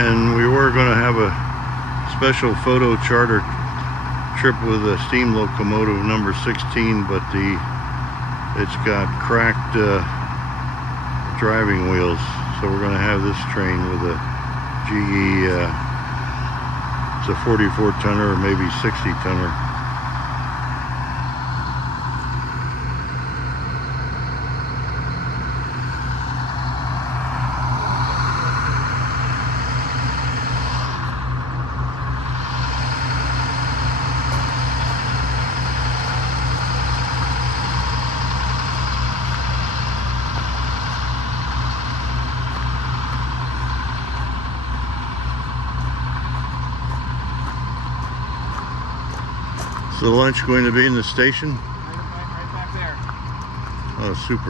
and we were going to have a special photo charter trip with a steam locomotive number 16, but it's got cracked driving wheels, so we're going to have this train with a GE, it's a 44 tonner or maybe 60 tonner. Is the lunch going to be in the station? Right back there. Oh, super.